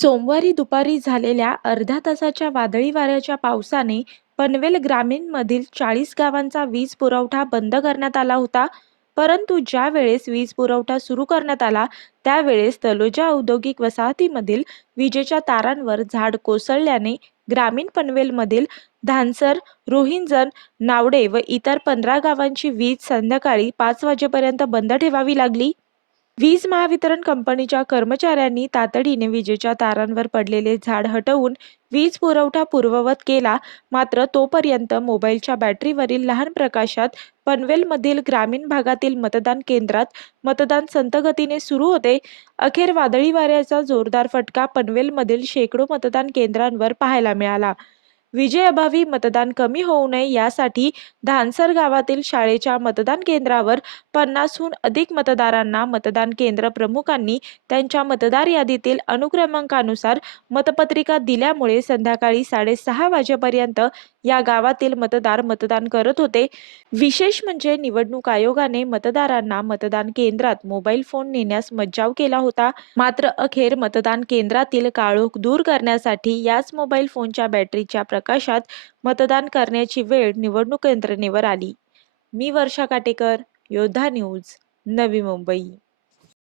सोमवारी दुपारी झालेल्या अर्ध्या तासाच्या वादळी वाऱ्याच्या पावसाने पनवेल ग्रामीणमधील चाळीस गावांचा वीज पुरवठा बंद करण्यात आला होता. परंतु ज्या वेळेस वीज पुरवठा सुरू करण्यात आला त्यावेळेस तलोजा औद्योगिक वसाहतीमधील विजेच्या तारांवर झाड कोसळल्याने ग्रामीण पनवेलमधील धानसर रोहिंजन नावडे व इतर पंधरा गावांची वीज संध्याकाळी पाच वाजेपर्यंत बंद ठेवावी लागली. वीज महावितरण कंपनीच्या कर्मचाऱ्यांनी तातडीने विजेच्या तारांवर पडलेले झाड हटवून वीज पुरवठा पूर्ववत केला. मात्र तोपर्यंत मोबाईलच्या बॅटरीवरील लहान प्रकाशात पनवेलमधील ग्रामीण भागातील मतदान केंद्रात मतदान संतगतीने सुरू होते. अखेर वादळी वाऱ्याचा जोरदार फटका पनवेलमधील शेकडो मतदान केंद्रांवर पाहायला मिळाला. विजयअभावी मतदान कमी होऊ नये यासाठी धानसर गावातील शाळेच्या मतदान केंद्रावर पन्नासहून अधिक मतदारांना मतदान केंद्र प्रमुखांनी त्यांच्या मतदार यादीतील अनुक्रमांकानुसार मतपत्रिका दिल्यामुळे संध्याकाळी साडेसहा वाजेपर्यंत या गावातील मतदार मतदान करत होते. विशेष म्हणजे निवडणूक आयोगाने मतदारांना मतदान केंद्रात मोबाईल फोन नेण्यास मज्जाव केला होता. मात्र अखेर मतदान केंद्रातील काळोख दूर करण्यासाठी याच मोबाईल फोनच्या बॅटरीच्या प्रकाशात मतदान करण्याची वेळ निवडणूक यंत्रणेवर आली. मी वर्षा काटेकर योद्धा न्यूज नवी मुंबई.